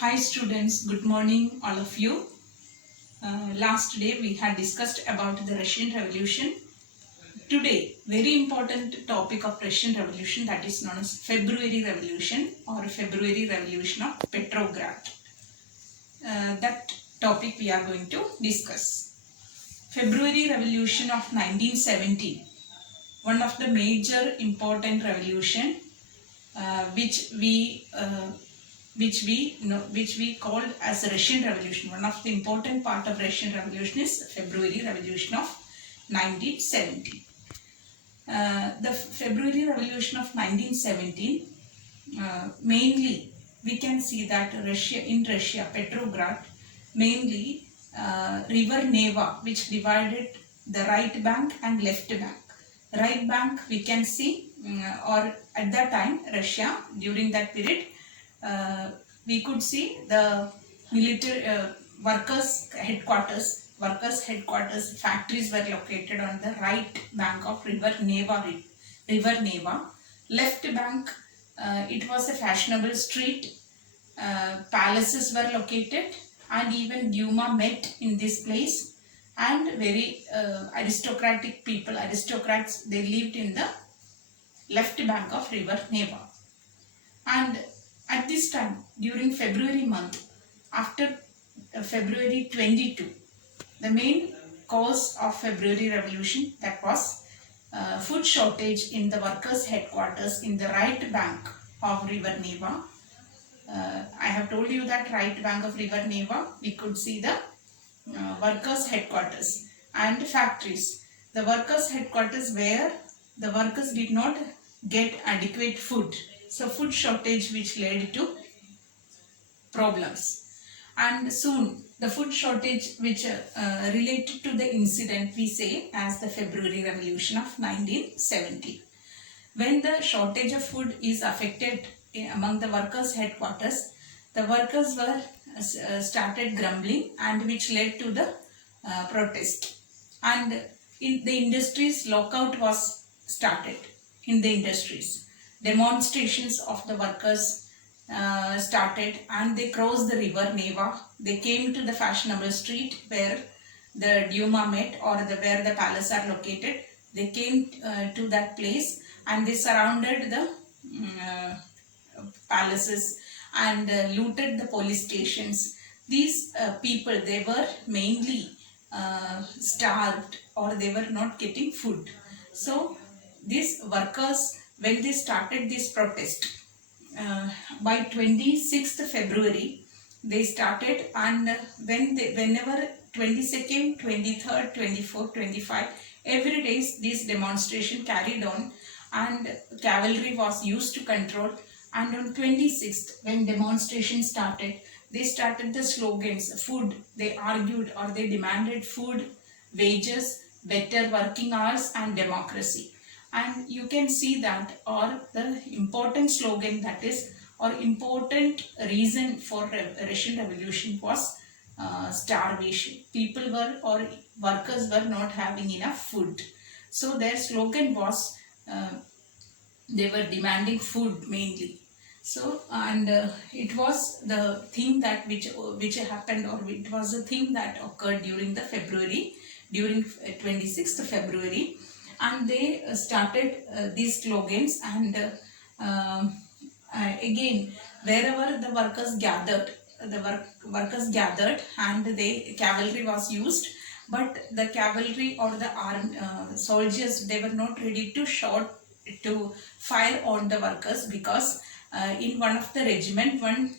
Hi students, good morning all of you. Last day we had discussed about the Russian Revolution. Today, very important topic of Russian Revolution, that is known as February Revolution or February Revolution of Petrograd. That topic we are going to discuss. February Revolution of 1917, one of the major important revolution which we called as the Russian Revolution. One of the important part of Russian Revolution is February Revolution of 1917. The February Revolution of 1917, mainly we can see that in Russia, Petrograd, mainly river Neva, which divided the right bank and left bank. Right bank we can see, or at that time Russia, during that period, we could see the military workers headquarters, factories were located on the right bank of river Neva. Left bank, it was a fashionable street, palaces were located, and even Duma met in this place, and very aristocratic people, aristocrats, they lived in the left bank of river Neva. And at this time, during February month, after February 22, the main cause of February Revolution, that was food shortage in the workers' headquarters in the right bank of river Neva. I have told you that right bank of river Neva, we could see the workers' headquarters and factories. The workers' headquarters where the workers did not get adequate food. So food shortage which led to problems. And soon the food shortage which related to the incident we say as the February Revolution of 1917. When the shortage of food is affected among the workers' headquarters, the workers were started grumbling, and which led to the protest. And in the industries, lockout was started in the industries. Demonstrations of the workers started, and they crossed the river Neva. They came to the fashionable street where the Duma met, or where the palace are located. They came to that place, and they surrounded the palaces and looted the police stations. These people, they were mainly starved, or they were not getting food. So these workers, when they started this protest, by 26th February they started, and whenever 22nd, 23rd, 24th, 25, every day this demonstration carried on, and cavalry was used to control. And on 26th, when demonstration started, they started the slogans, food, they argued or they demanded food, wages, better working hours and democracy. And you can see that, or the important slogan, that is, or important reason for Russian Revolution was starvation. People were, or workers were not having enough food. So their slogan was, they were demanding food mainly. So, and it was the thing that which happened, or it was the thing that occurred during the February, during 26th February, and they started these slogans. And again, wherever the workers gathered, workers gathered, and the cavalry was used, but the cavalry or the soldiers, they were not ready to fire on the workers, because in one of the regiment, one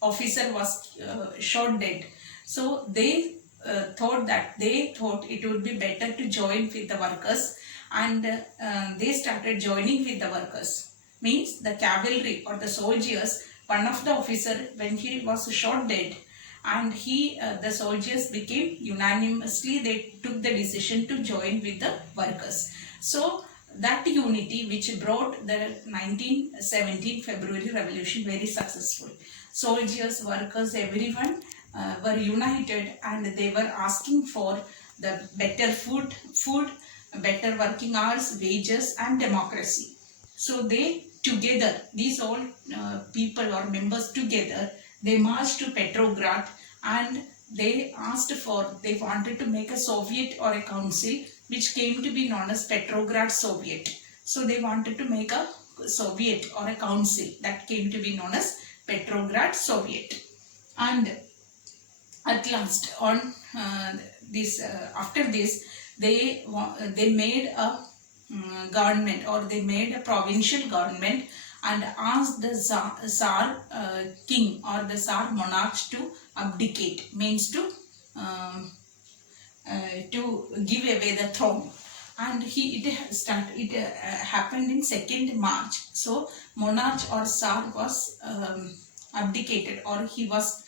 officer was shot dead. So they thought it would be better to join with the workers, and they started joining with the workers. Means the cavalry or the soldiers, one of the officer, when he was shot dead, and the soldiers became unanimously, they took the decision to join with the workers. So that unity which brought the 1917 February Revolution very successful. Soldiers, workers, everyone were united, and they were asking for the better food, better working hours, wages and democracy. So they together, these all people or members together, they marched to Petrograd, and they wanted to make a Soviet or a council which came to be known as Petrograd Soviet. So they wanted to make a Soviet or a council that came to be known as Petrograd Soviet. And at last on this after this, they made a government, or they made a provincial government, and asked the Tsar king or the Tsar monarch to abdicate, means to give away the throne. And it happened in 2nd March. So monarch or Tsar was abdicated, or he was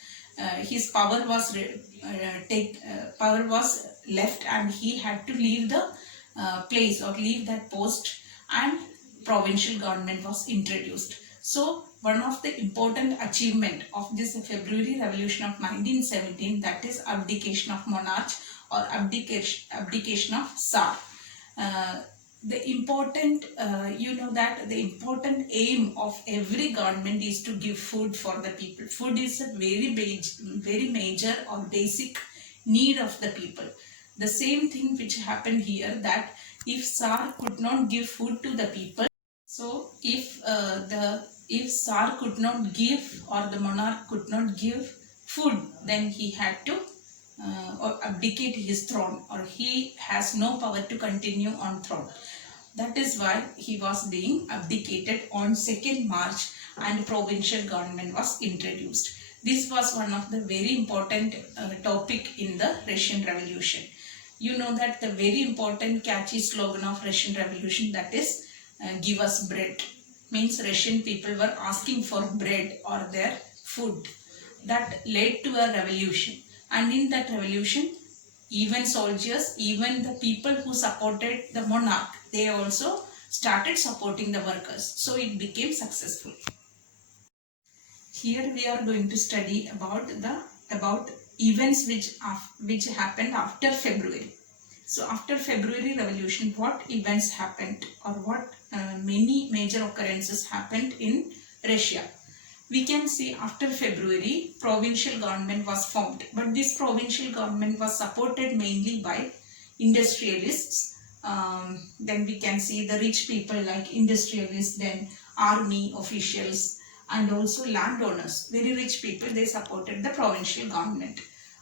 his power was power was left, and he had to leave the place or leave that post, and provincial government was introduced. So one of the important achievement of this February Revolution of 1917, that is abdication of monarch or abdication of Tsar. The important that the important aim of every government is to give food for the people. Food is a very major or basic need of the people. The same thing which happened here, that if Tsar could not give food to the people, so if Tsar could not give, or the monarch could not give food, then he had to or abdicate his throne, or he has no power to continue on throne. That is why he was being abdicated on 2nd March, and provincial government was introduced. This was one of the very important topic in the Russian Revolution. You know that the very important catchy slogan of Russian Revolution, that is give us bread, means Russian people were asking for bread or their food. That led to a revolution, and in that revolution, even soldiers, even the people who supported the monarch, they also started supporting the workers. So it became successful. Here we are going to study about events which happened after February. So after February Revolution, what events happened, or what many major occurrences happened in Russia. We can see after February, provincial government was formed, but this provincial government was supported mainly by industrialists. Then we can see the rich people like industrialists, then army officials, and also landowners. Very rich people, they supported the provincial government.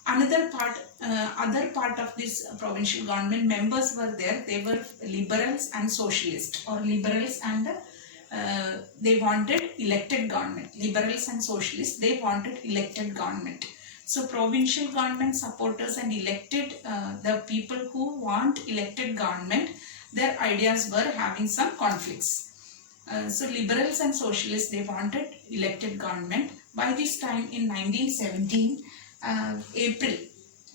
Other part of this provincial government members were there. They were liberals and socialists, or liberals and they wanted elected government. Liberals and socialists, they wanted elected government. So provincial government supporters and elected the people who want elected government, their ideas were having some conflicts. So liberals and socialists, they wanted elected government. By this time in 1917 April,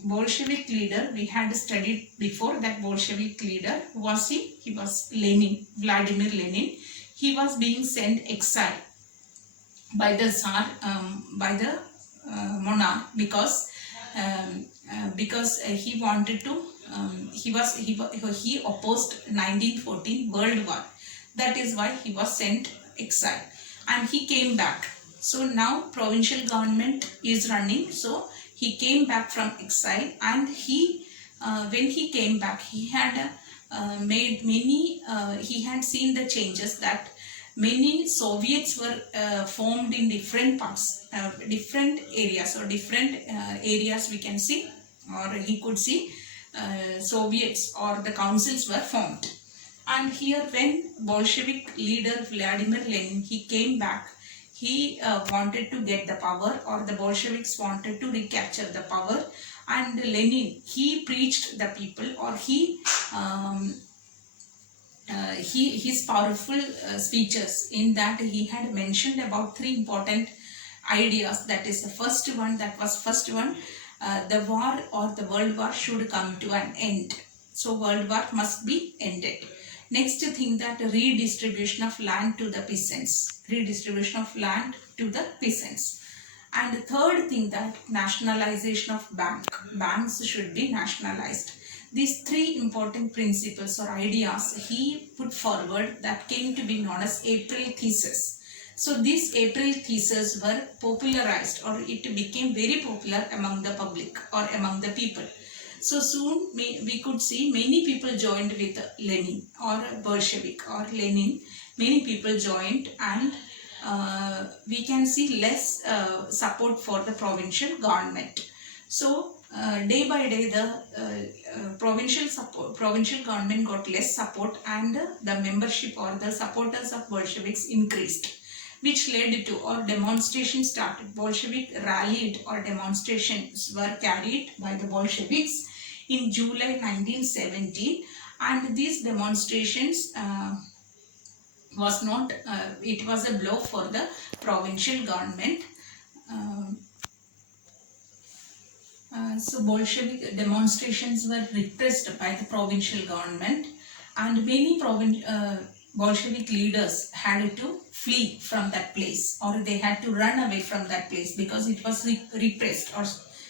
Bolshevik leader, we had studied before that Bolshevik leader, who was he? He was Lenin, Vladimir Lenin. He was being sent exile by the Tsar, by the monarch, because he wanted to, he opposed 1914 World War. That is why he was sent exile, and he came back. So now provincial government is running. So he came back from exile, and he when he came back, he had made many, he had seen the changes, that many Soviets were formed in different parts, different areas, or different areas we can see, or he could see Soviets or the councils were formed. And here when Bolshevik leader Vladimir Lenin, he came back, he wanted to get the power, or the Bolsheviks wanted to recapture the power. And Lenin, he preached the people, or his powerful speeches, in that he had mentioned about 3 important ideas. That is the first one, the war or the world war should come to an end. So world war must be ended. Next thing, that redistribution of land to the peasants. Redistribution of land to the peasants. And third thing, that nationalization of banks should be nationalized. These three important principles or ideas he put forward that came to be known as April Thesis. So these April Theses were popularized, or it became very popular among the public or among the people. So soon we could see many people joined with Lenin or Bolshevik or Lenin. Many people joined, and we can see less support for the provincial government. So day by day the provincial government got less support, and the membership or the supporters of Bolsheviks increased, which led to or demonstrations started. Bolshevik rallied or demonstrations were carried by the Bolsheviks in July 1917, and these demonstrations was not, it was a blow for the provincial government. So Bolshevik demonstrations were repressed by the provincial government, and many Bolshevik leaders had to flee from that place, or they had to run away from that place because it was repressed or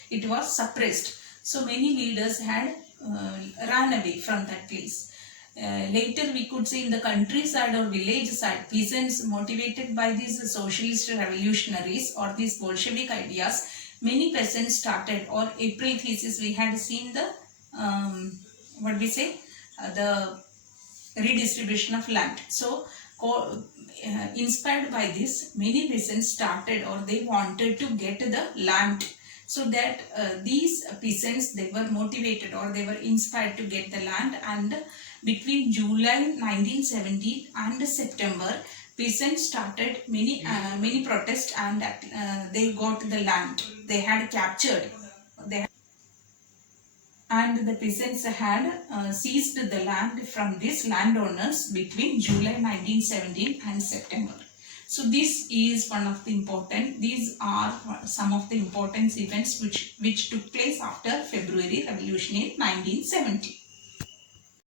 it was suppressed. So many leaders had run away from that place. Later we could see in the countryside or village side, peasants motivated by these socialist revolutionaries or these Bolshevik ideas, many peasants started, or April Thesis we had seen the what we say, the redistribution of land. So inspired by this, many peasants started, or they wanted to get the land, so that these peasants, they were motivated or they were inspired to get the land. And between July 1917 and September, peasants started many protests, and they got the land they had captured. And the peasants had seized the land from these landowners between July 1917 and September. So this is one of the important, these are some of the important events which took place after February Revolution in 1917.